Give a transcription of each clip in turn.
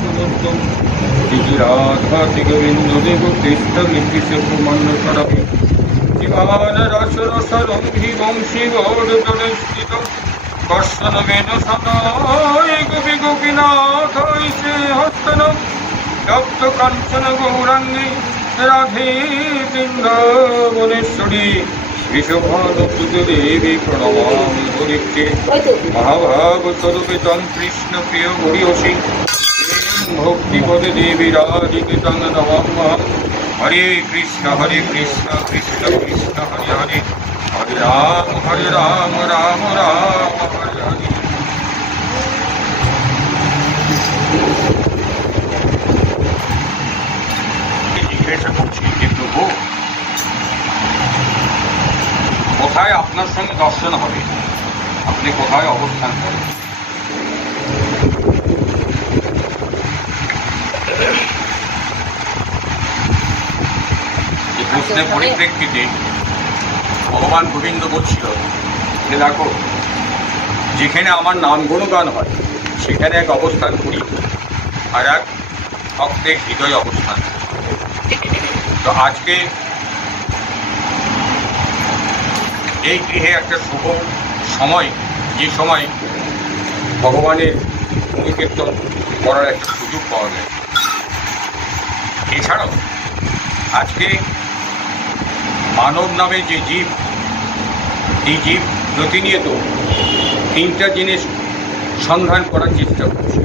সুদত্তম শ্রী রাধা শ্রী গোবিন্দ দেব কৃষ্ণ নির্বিশেষ ব্রহ্মাণ্ড সরবে জীবান রস রসরঙ্গি বংশী গৌরস্থিত কর্ষণ বেদ সদয় গোপী গোপীনাথ সে হস্তন তপ্ত কাঞ্চন গৌরাঙ্গী রাধে বৃন্দাবনেশ্বরী ঋষভানুসুতে দেবী প্রণমামি হরিকে মহাভাব স্বরূপে তং কৃষ্ণ প্রিয় হরিহসি ভক্তি পদে দেবী রাধিকে তং নমাম্যহম হরে কৃষ্ণ কৃষ্ণ কৃষ্ণ হরে হরে হরে রাম রাম রাম হরে হরে। জিজ্ঞাসা করছি যে প্রভু কোথায় আপনার সঙ্গে দর্শন হবে, আপনি কোথায় অবস্থান করেন? এই প্রশ্নের পরিপ্রেক্ষিতে ভগবান গোবিন্দ বলছিল যে দেখো, যেখানে আমার নাম গুণগান হয় সেখানে এক অবস্থান করি, আর এক ভক্তের হৃদয় অবস্থান। তো আজকে এই গৃহে একটা শুভ সময়, যে সময় ভগবানের গুণকীর্তন করার একটা সুযোগ পাওয়া যায়। এছাড়াও আজকে মানব নামে যে জীব, এই জীব প্রতিনিয়ত তিনটা জিনিস সন্ধান করার চেষ্টা করছে।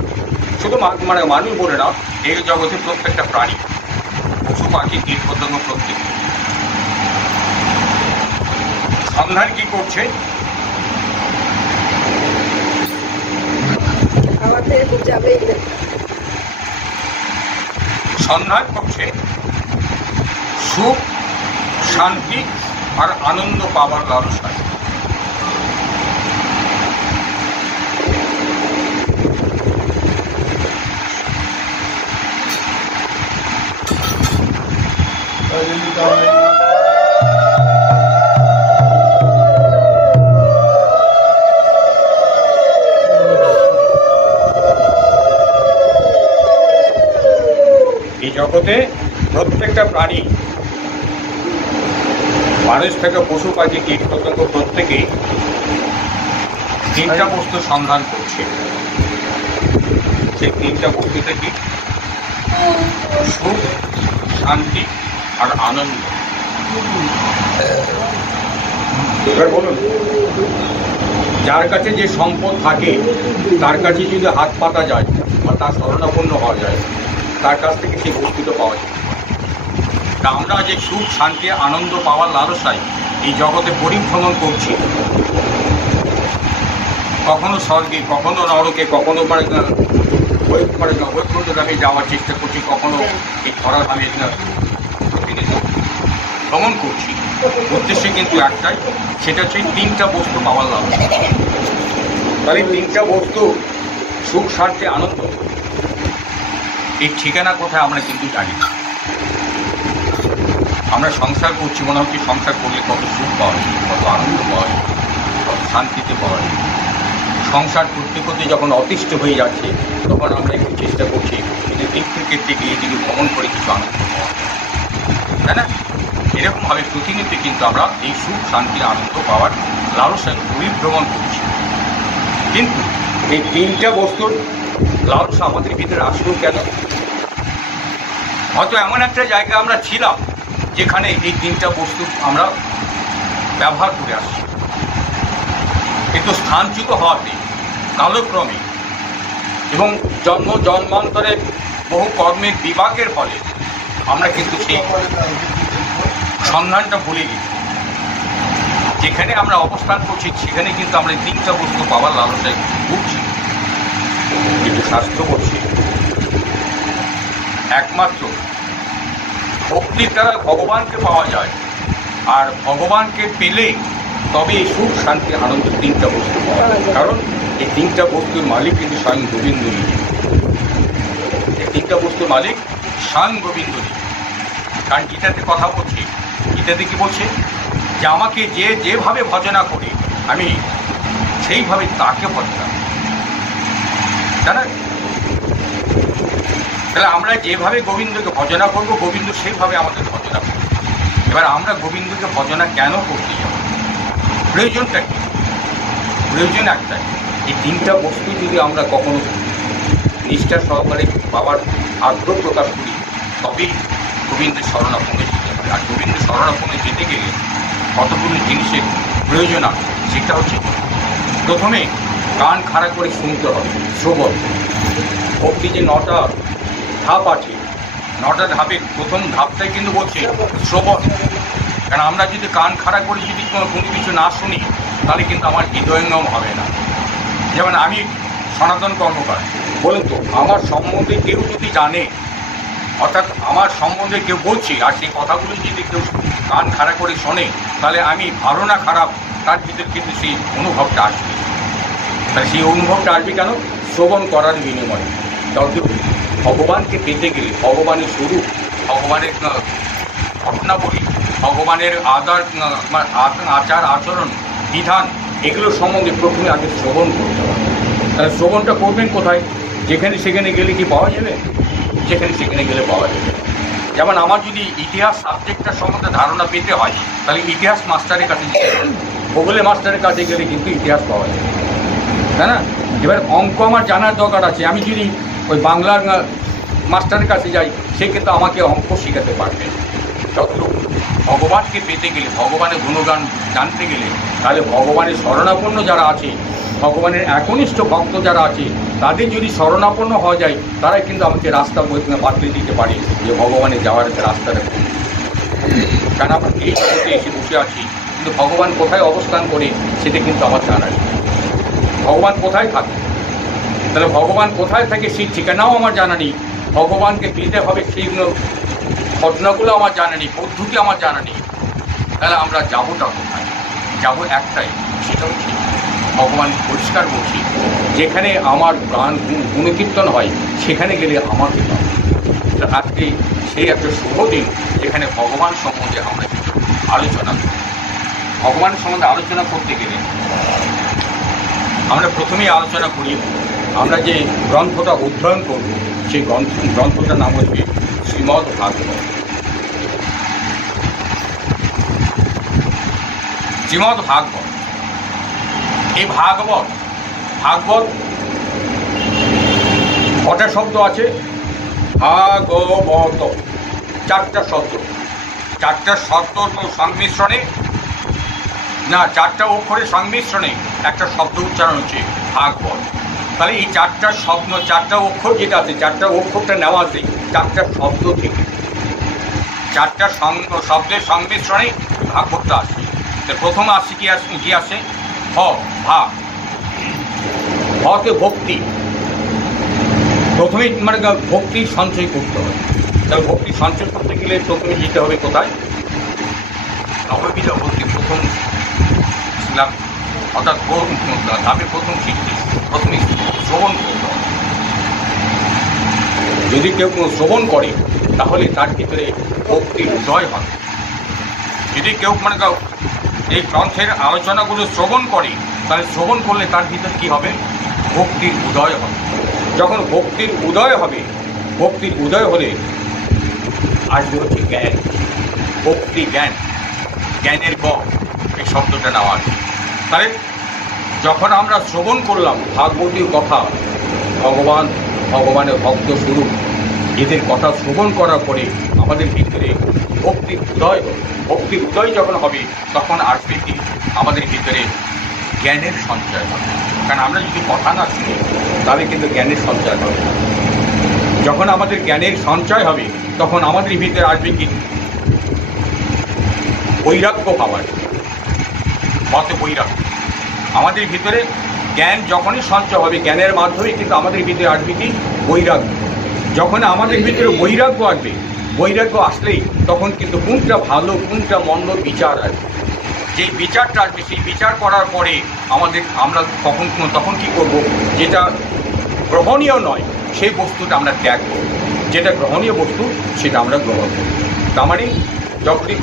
শুধু মানুষ বলে না, এই জগতে প্রত্যেকটা প্রাণী, পশু পাখি কীট পতঙ্গ প্রত্যেক সন্ধান কি করছে? সন্ধান করছে সুখ, শান্তি আর আনন্দ পাওয়ার লালসায়। এই জগতে প্রত্যেকটা প্রাণী, মানুষ থেকে পশু পাখি কীট পতঙ্গ প্রত্যেকেই তিনটা বস্তু সন্ধান করছে। সেই তিনটা বস্তুতে কি? সুখ, শান্তি আর আনন্দ। এবার বলুন, যার কাছে যে সম্পদ থাকে তার কাছে যদি হাত পাতা যায় বা তার শরণাপন্ন হওয়া যায়, তার কাছ থেকে সেই বস্তুটা পাওয়া যায়। আমরা যে সুখ, শান্তি, আনন্দ পাওয়ার লালসায় এই জগতে পরিভ্রমণ করছি, কখনো স্বর্গে, কখনো নরকে, কখনো বৈকুণ্ঠধামে যাওয়ার চেষ্টা করছি, কখনো এই ধরাধামে প্রতিনিয়ত ভ্রমণ করছি। উদ্দেশ্যে কিন্তু একটাই, সেটা হচ্ছে তিনটা বস্তু পাওয়ার লালসা। তাহলে তিনটা বস্তু, সুখ, শান্তি, আনন্দ, এই ঠিকানা কোথায় আমরা কিন্তু জানি না। আমরা সংসার করছি, মনে হচ্ছে সংসার করলে কত সুখ পাওয়া যায়, কত আনন্দ পাওয়া যায়, কত শান্তিতে পাওয়া যায়। সংসার করতে করতে যখন অতিষ্ঠ হয়ে যাচ্ছে, তখন আমরা একটু চেষ্টা করছি কিন্তু দিক থেকে এদিকে ভ্রমণ করে কিছু আনন্দ পাওয়া যায়, তাই না? এরকমভাবে প্রতিনিয়ত কিন্তু আমরা এই সুখ, শান্তি, আনন্দ পাওয়ার লালসায় পরিভ্রমণ করছি। কিন্তু এই তিনটা বস্তুর লালসা আমাদের ভিতরে আসলো কেন? হয়তো এমন একটা জায়গায় আমরা ছিলাম যেখানে এই তিনটা বস্তু আমরা ব্যবহার করে আসছি, কিন্তু স্থানচ্যুত হওয়াতে কালক্রমে এবং জন্মান্তরে বহু কর্মের বিপাকের ফলে আমরা কিন্তু সেই সন্ধানটা ভুলে গেছি। যেখানে আমরা অবস্থান করছি সেখানে কিন্তু আমরা তিনটা বস্তু পাওয়ার লালসায় ভুগছি। কিন্তু শাস্ত্র বলছে একমাত্র ভক্তির দ্বারা ভগবানকে পাওয়া যায়, আর ভগবানকে পেলে তবে এই সুখ, শান্তি, আনন্দ তিনটা বস্তু পাওয়া যায়। কারণ এই তিনটা বস্তুর মালিক কিন্তু স্বয়ং গোবিন্দ নিজে। এই তিনটা বস্তুর মালিক স্বয়ং গোবিন্দ নিজে। কারণ গীতাতে কথা বলছি, গীতাতে কি বলছে? যে আমাকে যেভাবে ভজনা করে আমি সেইভাবে তাকে ভজনা, জানেন? তাহলে আমরা যেভাবে গোবিন্দকে ভজনা করবো, গোবিন্দ সেইভাবে আমাদের ভজনা করবে। এবার আমরা গোবিন্দকে ভজনা কেন করতে যাব? প্রয়োজনটা কি? প্রয়োজন একটাই, এই তিনটা বস্তু যদি আমরা কখনো নিষ্ঠা সহকারে পাওয়ার আগ্রহ প্রকাশ করি, তবেই গোবিন্দের শরণাপন্ন যেতে হবে। আর গোবিন্দের শরণাপন্ন যেতে গেলে কতগুলো জিনিসের প্রয়োজন আছে। সেটা হচ্ছে প্রথমে কান খাড়া করে শুনতে হবে, শ্রবণ। ভক্তি যে 9টা ধাপ আছে, 9টা ধাপের প্রথম ধাপটাই কিন্তু বলছে শ্রবণ। কারণ আমরা যদি কান খাড়া করে যদি কোনো কিছু না শুনি, তাহলে কিন্তু আমার হৃদয়ঙ্গম হবে না। যেমন আমি সনাতন কর্মকার, বলুন তো, আমার সম্বন্ধে কেউ যদি জানে, অর্থাৎ আমার সম্বন্ধে কেউ বলছে, আর সেই কথাগুলো যদি কেউ কান খাড়া করে শোনে, তাহলে আমি ভালো না খারাপ তার ভিতরে কিন্তু সেই অনুভবটা আসবে। তাহলে সেই অনুভবটা আসবে কেন? শ্রবণ করার বিনিময়ে। তবে ভগবানকে পেতে গেলে, ভগবানের স্বরূপ, ভগবানের ঘটনাবলী, ভগবানের আচার আচরণ বিধান, এগুলো সম্বন্ধে প্রথমে আগে শ্রবণ করতে হবে। তাহলে শ্রবণটা করবেন কোথায়? যেখানে সেখানে গেলে কি পাওয়া যাবে? যেখানে সেখানে গেলে পাওয়া যাবে। যেমন আমার যদি ইতিহাস সাবজেক্টটার সম্বন্ধে ধারণা পেতে হয়, তাহলে ইতিহাস মাস্টারের কাছে যেতে হবে। ভূগোলের মাস্টারের কাছে গেলে কিন্তু ইতিহাস পাওয়া যাবে, তাই না? এবার অঙ্ক আমার জানার দরকার আছে, আমি যদি ওই বাংলার মাস্টারের কাছে যাই, সে কিন্তু আমাকে অঙ্ক শেখাতে পারবে। যতটুকু ভগবানকে পেতে গেলে, ভগবানের গুণগান জানতে গেলে, তাহলে ভগবানের শরণাপন্ন যারা আছে, ভগবানের একনিষ্ঠ ভক্ত যারা আছে, তাদের যদি শরণাপন্ন হওয়া যায়, তারাই কিন্তু আমাকে রাস্তা বাতলে দিতে পারে যে ভগবানের যাওয়ার রাস্তাটা কোন। কারণ আমরা এই জগতে এসে বসে আছি, কিন্তু ভগবান কোথায় অবস্থান করে সেটা কিন্তু আমার জানা নেই। ভগবান কোথায় থাকে, তাহলে ভগবান কোথায় থাকে সেই ঠিকানাও আমার জানা নেই। ভগবানকে পেতে হবে সেইগুলো ঘটনাগুলো আমার জানা নেই, পদ্ধতি আমার জানা নেই। তাহলে আমরা যাবোটা কোথায়? যাবো একটাই, সেটা হচ্ছে ভগবান পরিষ্কার বলছি, যেখানে আমার গান গুণকীর্তন হয় সেখানে গেলে আমাকে পাবো। আজকে সেই একটা শুভ দিন, যেখানে ভগবান সম্বন্ধে আমরা কিছু আলোচনা করি। ভগবানের সম্বন্ধে আলোচনা করতে গেলে আমরা প্রথমেই আলোচনা করি, আমরা যে গ্রন্থটা অধ্যয়ন করব, সেই গ্রন্থটার নাম হচ্ছে শ্রীমদ্ ভাগবত। শ্রীমদ্ ভাগবত, এই ভাগবত কটা শব্দ আছে? ভাগবত, 4টা শব্দ। 4টা শব্দর সংমিশ্রণে, না 4টা অক্ষরের সংমিশ্রণে একটা শব্দ উচ্চারণ হচ্ছে ভাগবত। তাহলে এই 4টা শব্দ, 4টা অক্ষর যেটা আছে, 4টা অক্ষরটা নেওয়া আছে 4টা শব্দ থেকে। 4টা শব্দের সংমিশ্রণে ভাগবতটা আসে। প্রথম আসে কি আসে? ভা, ভকে ভক্তি। প্রথমে মানে ভক্তি সঞ্চয় করতে হবে। তাহলে ভক্তি সঞ্চয় করতে গেলে প্রথমে যেতে হবে কোথায়? নববিধ ভক্তি প্রথম লাভ, অর্থাৎ ধাপে প্রথম সৃষ্টি, প্রথমে শ্রবণ করতে হবে। যদি কেউ কোনো শ্রবণ করে, তাহলে তার ভিতরে ভক্তির উদয় হবে। যদি কেউ মানে এই গ্রন্থের আলোচনাগুলো শ্রবণ করে, তাহলে শ্রবণ করলে তার ভিতরে কী হবে? ভক্তির উদয় হবে। যখন ভক্তির উদয় হবে, ভক্তির উদয় হলে আসবে হচ্ছে জ্ঞান। ভক্তি জ্ঞান, জ্ঞানের গ, এই শব্দটা নেওয়া আছে। তাহলে যখন আমরা শ্রবণ করলাম ভাগবতীর কথা, ভগবানের ভক্ত স্বরূপ, এদের কথা শ্রবণ করার পরে আমাদের ভিতরে ভক্তির উদয় হবে। ভক্তির উদয় যখন হবে, তখন আসবে কি? আমাদের ভিতরে জ্ঞানের সঞ্চয় হবে। কারণ আমরা যদি কথা না শুনি, তাহলে কিন্তু জ্ঞানের সঞ্চয় হবে না। যখন আমাদের জ্ঞানের সঞ্চয় হবে, তখন আমাদের ভিতরে আসবে কি? বৈরাগ্য ভাব আসবে। মতে বৈরাগ্য আমাদের ভিতরে জ্ঞান যখনই সঞ্চয় হবে, জ্ঞানের মাধ্যমে কিন্তু আমাদের ভিতরে আসবে কি? বৈরাগ্য। যখন আমাদের ভিতরে বৈরাগ্য আসবে, বৈরাগ্য আসলেই তখন কিন্তু কোনটা ভালো কোনটা মন্দ বিচার আসবে। যেই বিচারটা আসবে, সেই বিচার করার পরে আমরা তখন কি করব? যেটা গ্রহণীয় নয় সেই বস্তুটা আমরা ত্যাগ করব, যেটা গ্রহণীয় বস্তু সেটা আমরা গ্রহণ করব। তার মানে যখনই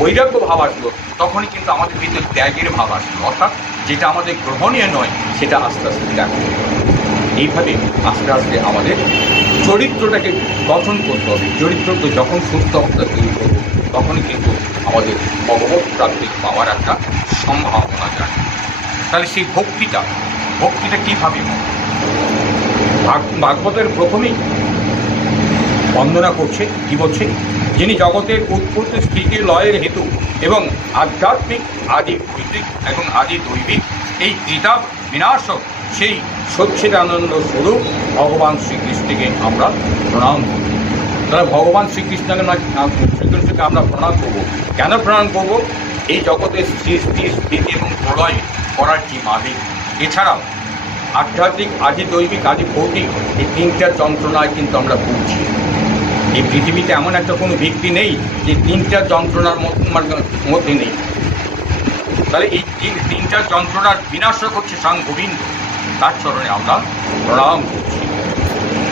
বৈরাগ্য ভাব আসলো, তখনই কিন্তু আমাদের ভিতরে ত্যাগের ভাব আসলো। অর্থাৎ যেটা আমাদের গ্রহণীয় নয়, সেটা আস্তে আস্তে ত্যাগ করব। এইভাবে আস্তে আস্তে আমাদের চরিত্রটাকে গঠন করতে হবে। চরিত্র তো যখন সুস্থ অবস্থা তৈরি করবো তখনই কিন্তু আমাদের ভগবত প্রাপ্তি পাওয়ার একটা সম্ভাবনা যায়। তাহলে সেই ভক্তিটা কীভাবে ভাগবতের প্রথমেই বন্দনা করছে, কি বলছে, যিনি জগতের উৎপত্তি স্থিতি লয়ের হেতু এবং আধ্যাত্মিক আদি ভৌতিক এবং আদি দৈবিক এই ত্রিতাপ বিনাশক সেই সচ্চিদানন্দ স্বরূপ ভগবান শ্রীকৃষ্ণকে আমরা প্রণাম করি। তাহলে ভগবান শ্রীকৃষ্ণকে আমরা প্রণাম করব। কেন প্রণাম করব? এই জগতের সৃষ্টি স্থিতি এবং প্রলয় করার যে মালিক। এছাড়াও আধ্যাত্মিক আদি দৈবিক আদি ভৌতিক এই তিনটা যন্ত্রণায় কিন্তু আমরা ভুগছি। এই পৃথিবীতে এমন একটা কোনো ব্যক্তি নেই যে তিনটা যন্ত্রণার মধ্যে নেই। তাহলে এই তিনটা যন্ত্রণার বিনাশক হচ্ছে স্বয়ং গোবিন্দ, তার চরণে আমরা প্রণাম করছি।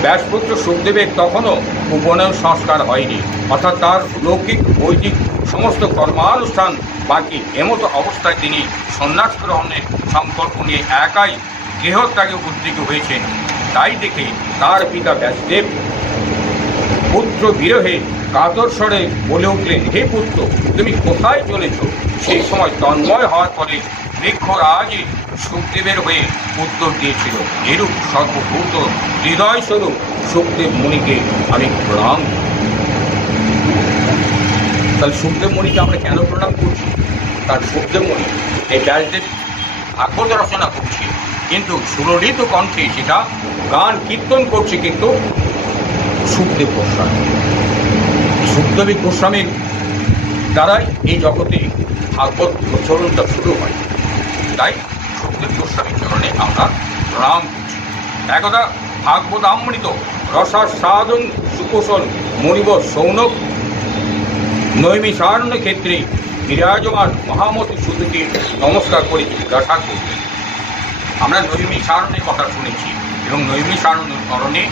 ব্যাসপুত্র সুখদেবের তখনও উপনয়ন সংস্কার হয়নি, অর্থাৎ তার লৌকিক বৈদিক সমস্ত কর্মানুষ্ঠান বাকি। এমতো অবস্থায় তিনি সন্ন্যাস গ্রহণের সংকল্প নিয়ে একাই গৃহত্যাগে উদ্যোগী হয়েছেন। তাই দেখে তার পিতা ব্যাসদেব পুত্র বিরহে কাতর স্বরে বলে উঠলেন, হে পুত্র, তুমি কোথায় চলেছ? সেই সময় তন্ময় হওয়ার পরে বৃক্ষরাজই সুখদেবের হয়ে উত্তর দিয়েছিল, এরূপ সর্বভূত হৃদয় স্বরূপ সুখদেব মুনিকে আমি প্রণাম। তাহলে সুখদেব মুনিকে আমরা কেন প্রণাম করছি? তার সুখদেব মুনি এই ব্যাসদেব ভাগবত রচনা করছে, কিন্তু সুললিত কণ্ঠে সেটা গান কীর্তন করছে কিন্তু সুখদেব গোস্বামী। সুখদেব গোস্বামীর দ্বারাই এই জগতে ভাগবত প্রচলনটা শুরু হয়। তাই সুখদেব গোস্বামীর চরণে আমরা প্রণাম করছি। একদা ভাগবতামৃত রসাস্বাদন সুকোশল মণিব সৌনক নৈমিষারণ্য ক্ষেত্রে বিরাজমান মহামতি সুধুকে নমস্কার করে জিজ্ঞাসা করলেন। আমরা নৈমিষারণ্যের কথা শুনেছি এবং নৈমিষারণ্য কারণে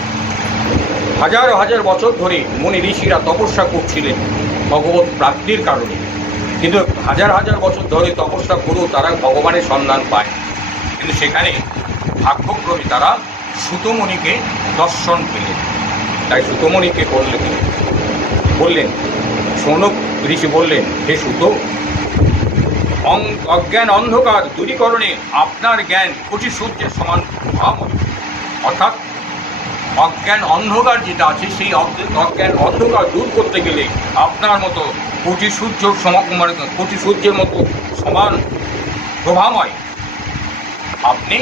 হাজার হাজার বছর ধরে মুনি ঋষিরা তপস্যা করছিলেন ভগবত প্রাপ্তির কারণে, কিন্তু হাজার হাজার বছর ধরে তপস্যা করেও তারা ভগবানের সন্ধান পায়। কিন্তু সেখানে ভাগ্যক্রমে তারা সুতমণিকে দর্শন পেলেন। তাই সুতমণিকে বললেন সৌনক ঋষি বললেন, হে সুত, অজ্ঞান অন্ধকার দূরীকরণে আপনার জ্ঞান কোটি সূর্যের সমান প্রভাবময়। অর্থাৎ অজ্ঞান অন্ধকার যেটা আছে সেই অজ্ঞান অন্ধকার দূর করতে গেলে আপনার মতো কোটি সূর্যের মতো সমান প্রভাময় আপনি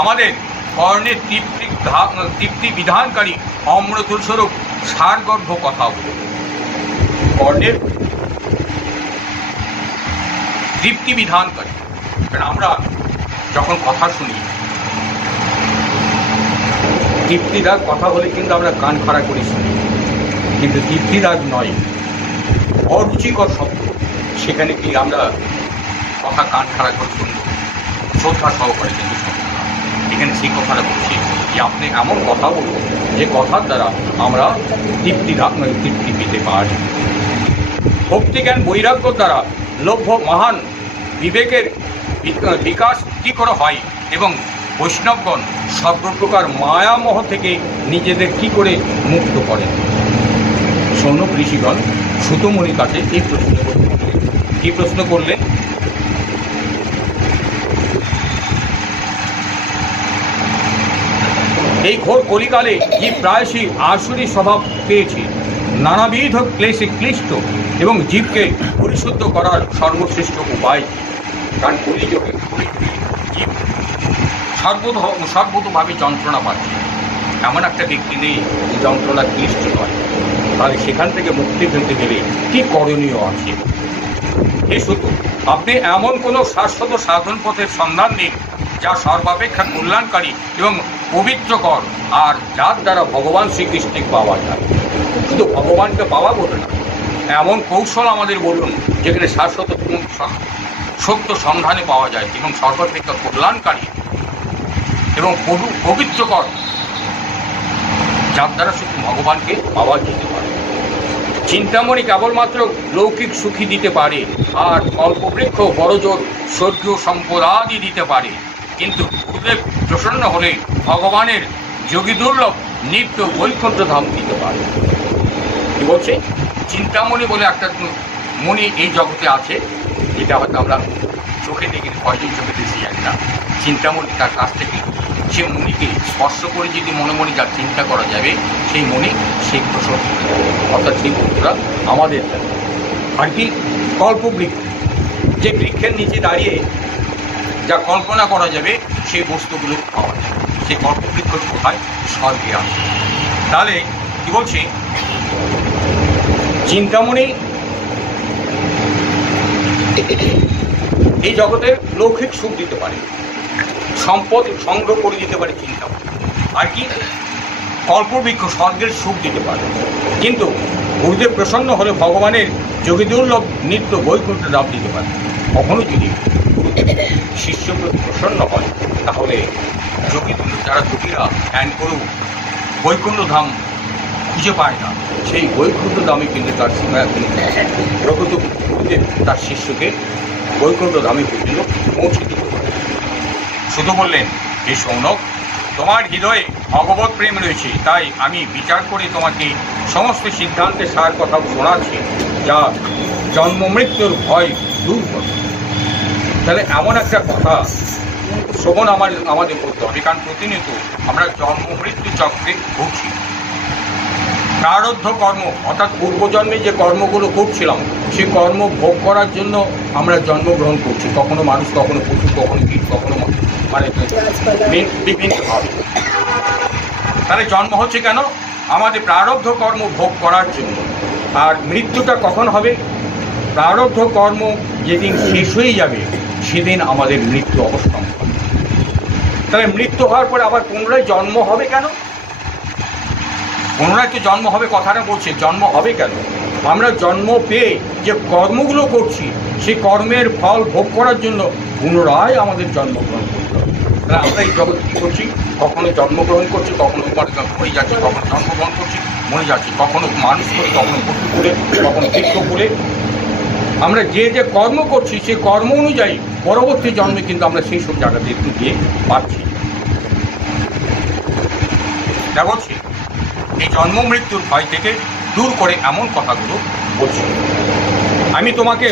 আমাদের কর্ণের তৃপ্তি বিধানকারী অমৃতস্বরূপ সারগর্ভ কথা বলুন। কর্ণের তৃপ্তি বিধানকারী, আমরা যখন কথা শুনি তৃপ্তিদার কথা বলে কিন্তু আমরা কান খাড়া করে শুনি, কিন্তু তৃপ্তিদার নয়, অরুচিকর শব্দ, সেখানে কি আমরা কথা কান খাড়া করে শুনব? শ্রদ্ধা সহকারে কিন্তু শুনব। এখানে সেই কথাটা বলছি যে আপনি এমন কথা বলুন যে কথার দ্বারা আমরা তৃপ্তি পেতে পারি। ভক্তিজ্ঞান বৈরাগ্য দ্বারা লভ্য মহান বিবেকের বিকাশ কী করে হয় এবং বৈষ্ণবগণ সর্বপ্রকার মায়ামোহ থেকে নিজেদের কি করে মুক্ত করেন? সৌনক ঋষিগণ সুতমণির কাছে এই প্রশ্ন করলেন। কি প্রশ্ন করলেন? এই ঘোর কলিকালে জীব প্রায়শই আসুরি স্বভাব পেয়েছে, নানাবিধ ক্লেশে ক্লিষ্ট এবং জীবকে পরিশুদ্ধ করার সর্বশ্রেষ্ঠ উপায়। কারণ কলিযুগে জীব সর্বতভাবে যন্ত্রণা পাচ্ছে, এমন একটা ব্যক্তি নেই যে যন্ত্রণা ক্লিষ্ট নয়। তাহলে সেখান থেকে মুক্তি পেতে গেলে কি করণীয় আছে? হে সুতু, আপনি এমন কোনো শাশ্বত সাধন পথের সন্ধান নিন যা সর্বাপেক্ষা কল্যাণকারী এবং পবিত্রকর, আর যার দ্বারা ভগবান শ্রীকৃষ্ণকে পাওয়া যায়। শুধু ভগবানকে পাওয়া বলে না, এমন কৌশল আমাদের বলুন যেখানে শাশ্বত সত্য সন্ধানে পাওয়া যায় এবং সর্বাপেক্ষা কল্যাণকারী এবং পবিত্রকর, যার দ্বারা শুধু ভগবানকে পাওয়া যেতে পারে। চিন্তামণি কেবলমাত্র লৌকিক সুখী দিতে পারে, আর কল্পবৃক্ষ বড়জোর স্বর্গীয় সম্পদাদি দিতে পারে। কিন্তু গুরুদেব প্রসন্ন হলে ভগবানের যোগী দুর্লভ নিত্য বৈকুণ্ঠ ধাম দিতে পারে। কি বলছে? চিন্তামণি বলে একটা মণি এই জগতে আছে, যেটা হয়তো আমরা চোখে দেখি, কয়জন চোখে দেখি একটা চিন্তামণি, তার কাছ থেকে সে মণিকে স্পর্শ করে যদি মনে মনে যা চিন্তা করা যাবে সেই মণি সেই প্রসন্ন, অর্থাৎ সেই বন্ধুরা আমাদের আর কি কল্পবৃক্ষ, যে বৃক্ষের নিচে দাঁড়িয়ে যা কল্পনা করা যাবে সেই বস্তুগুলো পাওয়া যায়। সেই কল্পবৃক্ষ কোথায়? স্বর্গে আসে। তাহলে কি বলছি, চিন্তামণি এই জগতের লৌকিক সুখ দিতে পারে, সম্পদ সংগ্রহ করে দিতে পারে চিন্তামণি, আর কি কল্পবৃক্ষ স্বর্গের সুখ দিতে পারে। কিন্তু গুরুদেব প্রসন্ন হলে ভগবানের যোগী দুর্লভ নিত্য বৈকুণ্ঠ ধাম দিতে পারে। কখনো যদি শিষ্য প্রসন্ন হয় তাহলে যোগী যারা যোগীরা ধ্যান করেও বৈকুণ্ঠ ধাম খুঁজে পায় না, সেই বৈকুণ্ঠ ধামে কিন্তু তার প্রকৃত গুরুদেব তার শিষ্যকে বৈকুণ্ঠ ধামে পর্যন্ত পৌঁছে দিতে পারে। শুধু বললেন, হে সৌনক, তোমার হৃদয়ে ভগবত প্রেম রয়েছে, তাই আমি বিচার করে তোমাকে সমস্ত সিদ্ধান্তের সার কথা শোনাচ্ছি, যা জন্ম মৃত্যুর ভয় দূর করে। তাহলে এমন একটা কথা শ্রবণ আমাদের করতে হবে, কারণ প্রতিনিয়ত আমরা জন্ম মৃত্যু চক্রে ঘুরছি। প্রারব্ধ কর্ম অর্থাৎ পূর্বজন্মে যে কর্মগুলো করছিলাম সেই কর্ম ভোগ করার জন্য আমরা জন্মগ্রহণ করছি, কখনো মানুষ, কখনো পশু, কখনো কীট, কখনো মানে বিভিন্নভাবে। তাহলে জন্ম হচ্ছে কেন? আমাদের প্রারব্ধ কর্ম ভোগ করার জন্য। আর মৃত্যুটা কখন হবে? প্রারব্ধ কর্ম যেদিন শেষ হয়ে যাবে সেদিন আমাদের মৃত্যু অবশ্যই হবে। তাহলে মৃত্যু হওয়ার পরে আবার পুনরায় জন্ম হবে কেন? পুনরায় তো জন্ম হবে কথাটা বলছে, জন্ম হবে কেন? আমরা জন্ম পেয়ে যে কর্মগুলো করছি সেই কর্মের ফল ভোগ করার জন্য পুনরায় আমাদের জন্মগ্রহণ করতে হবে। তাহলে আমরা এই জগৎ কী করছি? কখনো জন্মগ্রহণ করছি, কখনো মরে যাচ্ছি, কখনো জন্মগ্রহণ করছি, মরে যাচ্ছি, কখনো মানুষ করে, কখনো পশু করে, কখনো বৃক্ষ করে। আমরা যে যে কর্ম করছি সেই কর্ম অনুযায়ী পরবর্তী জন্মে কিন্তু আমরা সেই সব জায়গাতে একটু গিয়ে পাচ্ছি। তা বলছি, এই জন্ম মৃত্যুর ভয় থেকে দূর করে এমন কথাগুলো বলছি। আমি তোমাকে